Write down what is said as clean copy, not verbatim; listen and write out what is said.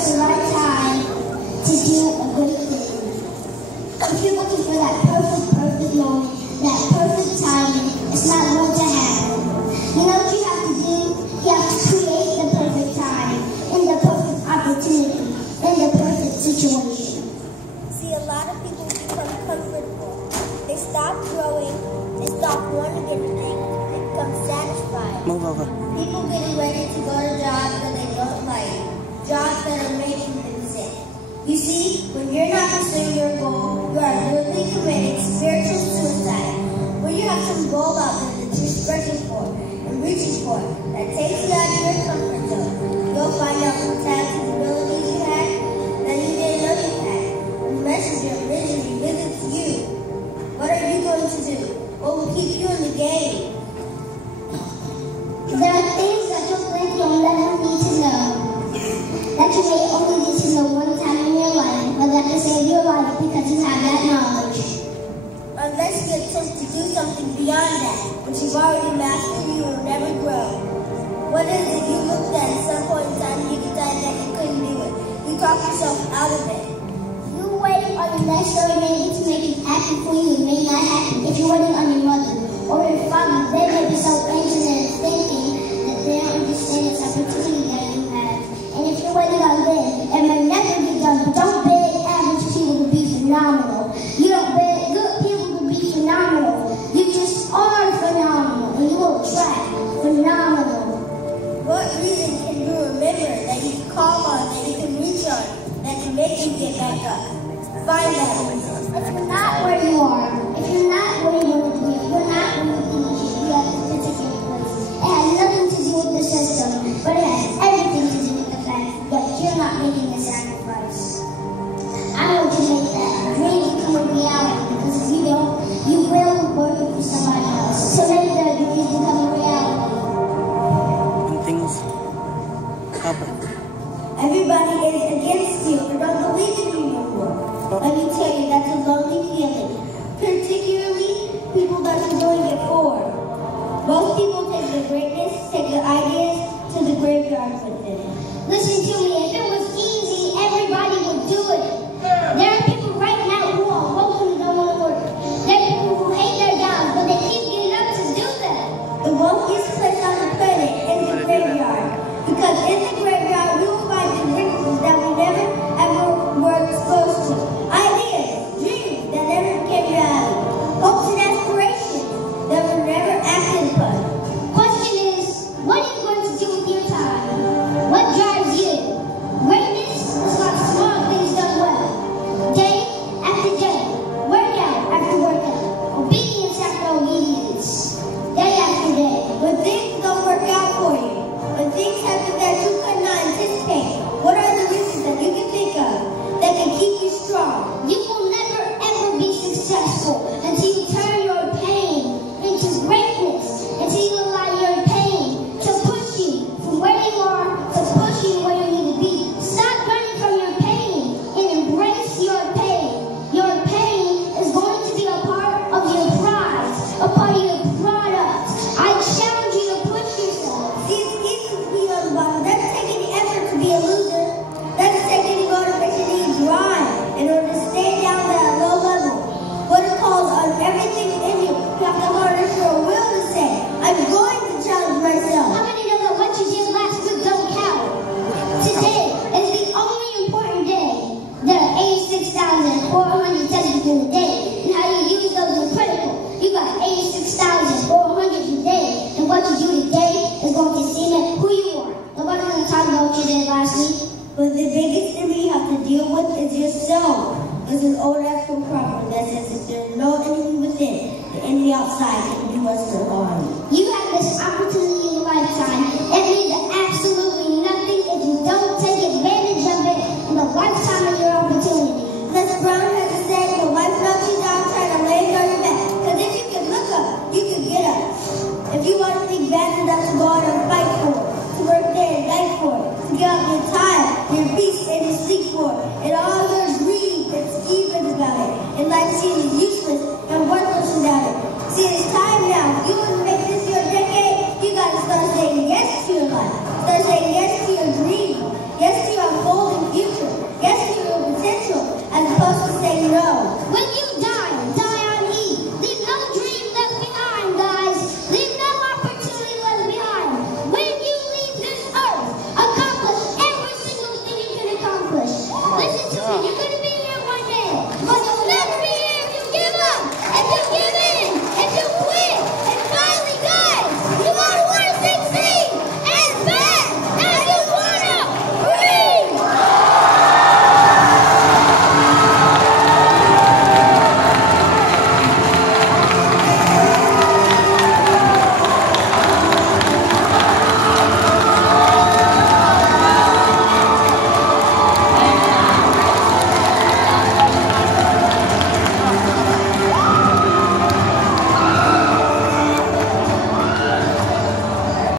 just the right time to do a good thing. If you're looking for that perfect moment, that perfect timing, it's not going to happen. You know what you have to do? You have to create the perfect time, and the perfect opportunity, and the perfect situation. See, a lot of people become comfortable. They stop growing, they stop wanting anything, they become satisfied. Move over. People getting ready to go to jobs that they don't like, jobs that are making them sick. You see, when you're not pursuing your goal, you are literally committing spiritual suicide. When you have some goal out there that you're searching for and reaching for, that takes you out of your comfort zone, you'll find out some talents and abilities you had that you didn't know you had. The messenger originally visits you. What are you going to do? What will keep you in the game? There are things that you think you'll never need to know, that you may only need to know one time in your life, but that can save your life because you have that knowledge. Unless you attempt to do something beyond that, which you've already mastered, you will never grow. What is it you looked at some point in time and you decided that you couldn't do it? You talked yourself out of it. You wait on your next door neighbor to make it happen for you. It may not happen if you're waiting on your mother or your father. They may be so anxious and thinking that they don't understand this opportunity that you have. And if you're waiting on them, it may never be done. But don't beg average people to be phenomenal. You don't beg good people to be phenomenal. You just are phenomenal, and you will attract phenomenal. What reason can you remember that you can call on, that you can reach on, that can make you get back up? Find that reason. If you're not where you are, if you're not where you want to be, if you're not where you think you should be at this particular place, it has nothing to do with the system, but it has everything to do with the fact that you're not making a sacrifice. I want to make that dream become a reality, because if you don't, you will be working for somebody else. So make that dream become a reality. And things happen. Everybody is against you or don't believe in you no more. Let me tell you, that's a lonely feeling. Particularly people that you're doing it for. Most people take the greatness, take the ideas to the graveyard with them. Listen to me, if it was easy, everybody would do it. There are people right now who are woke and don't want to work. There are people who hate their jobs, but they keep getting up to do that. The wokest place on the planet is the graveyard. Because in the graveyard, we will find the riches that we never ever were exposed to. Ideas, dreams that never became reality. Hopes and aspirations that were never acted upon. Question is, what are you going to do with your time? What drives you? Greatness is like small things done well. Day after day, workout after workout, obedience after obedience, day after day. When things don't work out for you, when things happen that you could not anticipate, what are the reasons that you can think of that can keep you strong? You will never ever be successful until you turn your pain into greatness, until you allow your pain to push you from where you are to push you where you need to be. Stop running from your pain and embrace your pain. Your pain is going to be a part of your prize, a part of your product. I challenge you to push yourself. See, it's easy to be on the bottom. Doesn't take any effort to be a loser. Doesn't take any motivation to drive in order to stay down at a low level. But it calls on everything in you. You have to harness your will to say, I'm going to challenge myself. How many know that what you did last week don't count? Today is the only important day. There are 86,400 seconds in a day, and how you use those is critical. You got 86,400 today, and what you do today is going to cement who you are. Nobody's going to talk about what you did last week. But the biggest enemy you have to deal with is yourself. There's an old African proverb that says if there's no enemy within, the enemy outside can do us no harm. You have this opportunity in a lifetime. It means absolutely nothing if you don't take advantage of it in the lifetime of your opportunity. Les Brown has a saying, your life knocks you down, try to lay it on your back. Because if you can look up, you can get up. If you want to think bad enough to go out and fight for it, to work day and night for it, to get up your time, your feast, and your sleep for it, and all your dreams and schemers about it, and life seems you